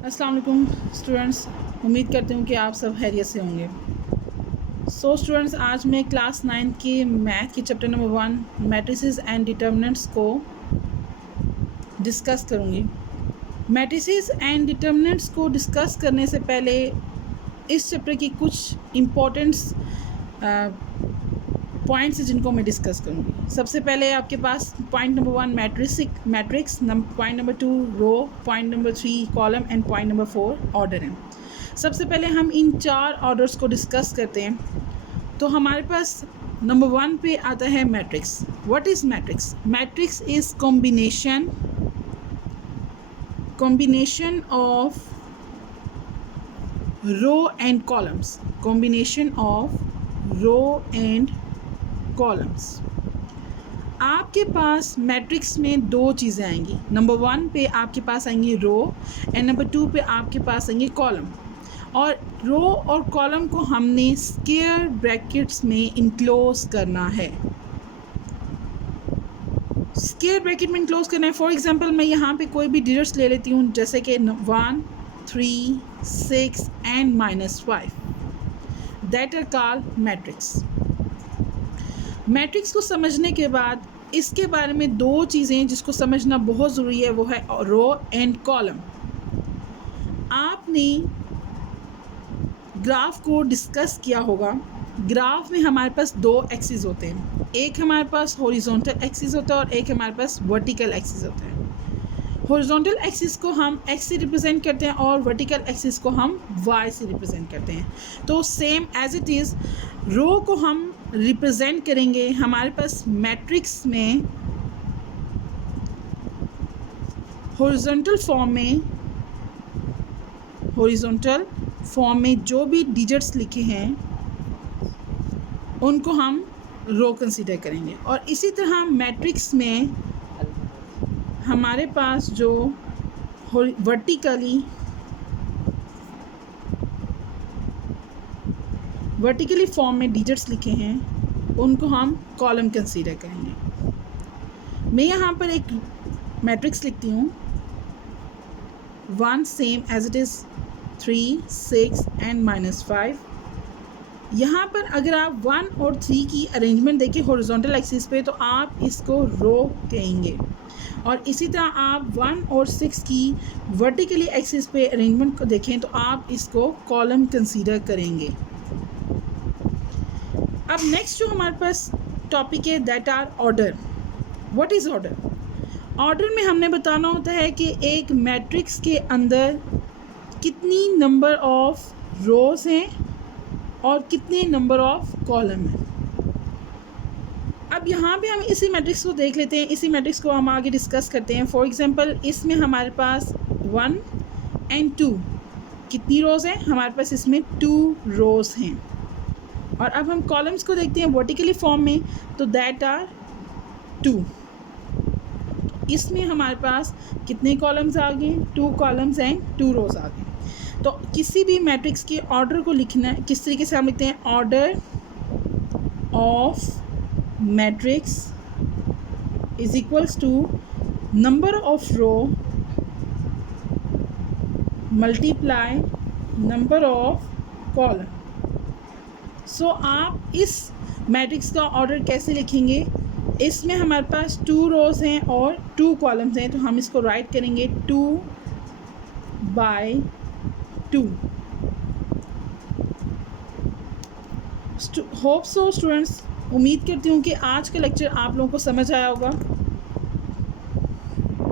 अस्सलाम वालेकुम स्टूडेंट्स, उम्मीद करती हूँ कि आप सब खैरियत से होंगे। स्टूडेंट्स, आज मैं क्लास 9 की मैथ की chapter number 1 matrices and determinants को डिस्कस करूँगी। मैट्रिसेस एंड डिटर्मिनेंट्स को डिस्कस करने से पहले इस चैप्टर की कुछ इम्पोर्टेंट्स पॉइंट्स हैं जिनको मैं डिस्कस करूँगी। सबसे पहले आपके पास point number 1 matrix, point number 2 row, point number 3 column and point number 4 order है। सबसे पहले हम इन 4 ऑर्डर्स को डिस्कस करते हैं। तो हमारे पास नंबर 1 पे आता है matrix. What is matrix? Matrix is combination of row and columns. Combination of row and columns. आपके पास मैट्रिक्स में दो चीज़ें आएंगी। नंबर 1 पे आपके पास आएंगी रो एंड नंबर 2 पे आपके पास आएंगे कॉलम। और रो और कॉलम को हमने स्क्वायर ब्रैकेट्स में इनक्लोज करना है। स्क्वायर ब्रैकेट में इनक्लोज करना है। फॉर एग्जांपल मैं यहाँ पे कोई भी डिजिट्स ले लेती हूँ, जैसे कि 1, 3, 6 and -5, that are called matrix. Matrix को समझने के बाद इसके बारे में दो चीज़ें जिसको समझना बहुत ज़रूरी है, वो है रो एंड कॉलम। आपने ग्राफ को डिस्कस किया होगा। ग्राफ में हमारे पास दो एक्सिस होते हैं, एक हमारे पास हॉरिजॉन्टल एक्सिस होता है और एक हमारे पास वर्टिकल एक्सिस होता है। हॉरिजॉन्टल एक्सिस को हम एक्स से रिप्रेजेंट करते हैं और वर्टिकल एक्सिस को हम वाई से रिप्रेजेंट करते हैं। तो सेम एज इट इज़ रो को हम रिप्रेजेंट करेंगे हमारे पास मैट्रिक्स में हॉरिजॉन्टल फॉर्म में जो भी डिजिट्स लिखे हैं उनको हम रो कंसीडर करेंगे। और इसी तरह मैट्रिक्स में हमारे पास जो वर्टिकली फॉर्म में डिजिट्स लिखे हैं उनको हम कॉलम कंसीडर करेंगे। मैं यहाँ पर एक मैट्रिक्स लिखती हूँ 1 same as it is 3, 6 and -5। यहाँ पर अगर आप 1 और 3 की अरेंजमेंट देखें हॉरिजॉन्टल एक्सिस पे तो आप इसको रो कहेंगे, और इसी तरह आप 1 और 6 की वर्टिकली एक्सिस पे अरेंजमेंट को देखें तो आप इसको कॉलम कंसीडर करेंगे। अब नेक्स्ट जो हमारे पास टॉपिक है that are order. What is order? Order में हमने बताना होता है कि एक मैट्रिक्स के अंदर कितनी नंबर ऑफ रोज़ हैं और कितने नंबर ऑफ कॉलम हैं। अब यहाँ पे हम इसी मैट्रिक्स को देख लेते हैं, इसी मैट्रिक्स को हम आगे डिस्कस करते हैं। फॉर एग्जांपल इसमें हमारे पास 1 एंड 2 कितनी रोज़ हैं? हमारे पास इसमें 2 रोज़ हैं। और अब हम कॉलम्स को देखते हैं वर्टिकली फॉर्म में, तो दैट आर 2। इसमें हमारे पास कितने कॉलम्स आ गए? 2 कॉलम्स एंड 2 रोज़ आ गए। तो किसी भी मैट्रिक्स के ऑर्डर को लिखना है किस तरीके से हम लिखते हैं? Order of matrix is equals to number of row multiply number of column. So आप इस मैट्रिक्स का ऑर्डर कैसे लिखेंगे? इसमें हमारे पास 2 रोज़ हैं और 2 कॉलम्स हैं, तो हम इसको राइट करेंगे 2/2। होप सो स्टूडेंट्स, उम्मीद करती हूँ कि आज का लेक्चर आप लोगों को समझ आया होगा।